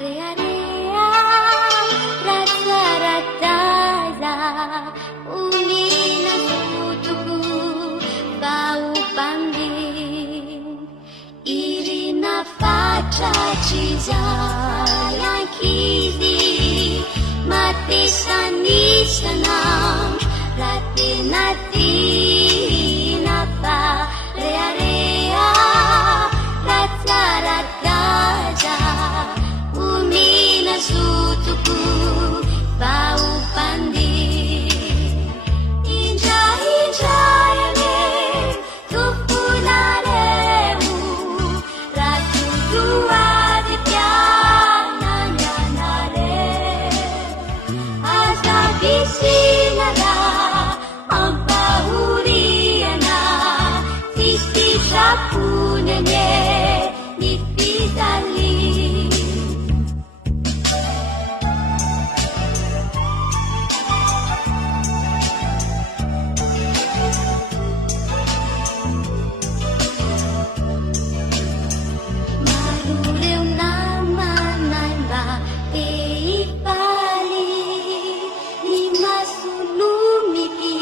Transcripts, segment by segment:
rea-rea rata-rata uminas putuku bau panding irina fatratriza yang kizi mati sanisanam rati-nati napa rea-rea rata-rata uminas putuku bau panding inja-injayane tupunaremu ratu dua dityananyanare asa bisinada ampahuriana sisi sapunene nipidali marureu namanamba eipali nimasulumiki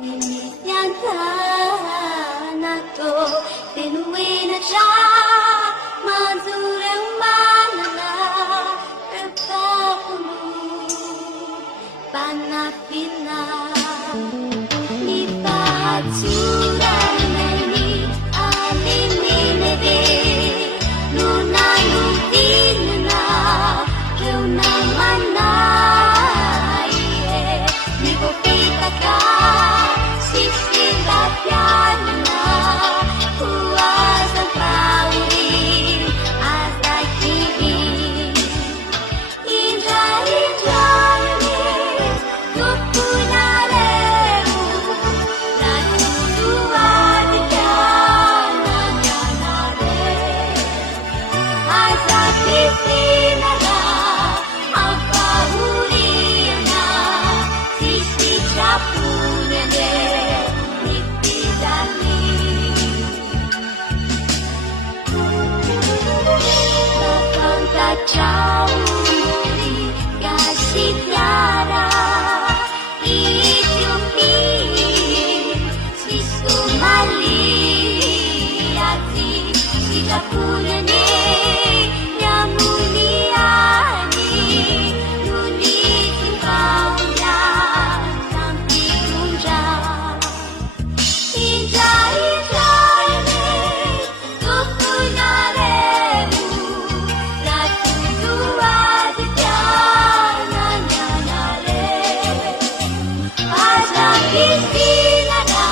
nimisyantanato tenuena cha mazureu manana repapunu panapina nipahaturaneni alininede nunalutinna reunamanaie nipopitaka sisilapianna kuasa pauri azakiri inja-injayane tupunaremu ratu dua dityananyanare azakisinada ampahuriana sisi capunene nipidali Lapang kacauri kasih tiara Itiupi sisu maliati Tidak punya ni nyamuniani Nuni timbaunya sampai tunjang inja-injayane tupunaremu ratu dua dityananyanare asa bisinada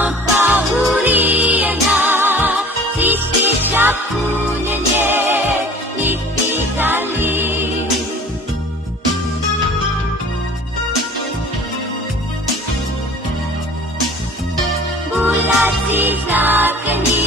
ampahuriana sisi sapunene nipidali bulat sisa keni